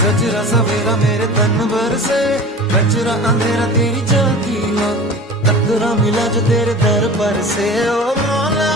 सजरा सवेरा मेरे तन भर से, कचरा अंधेरा तेरी झांकी हो, टकरा मिला जो तेरे दर पर से। ओ मौला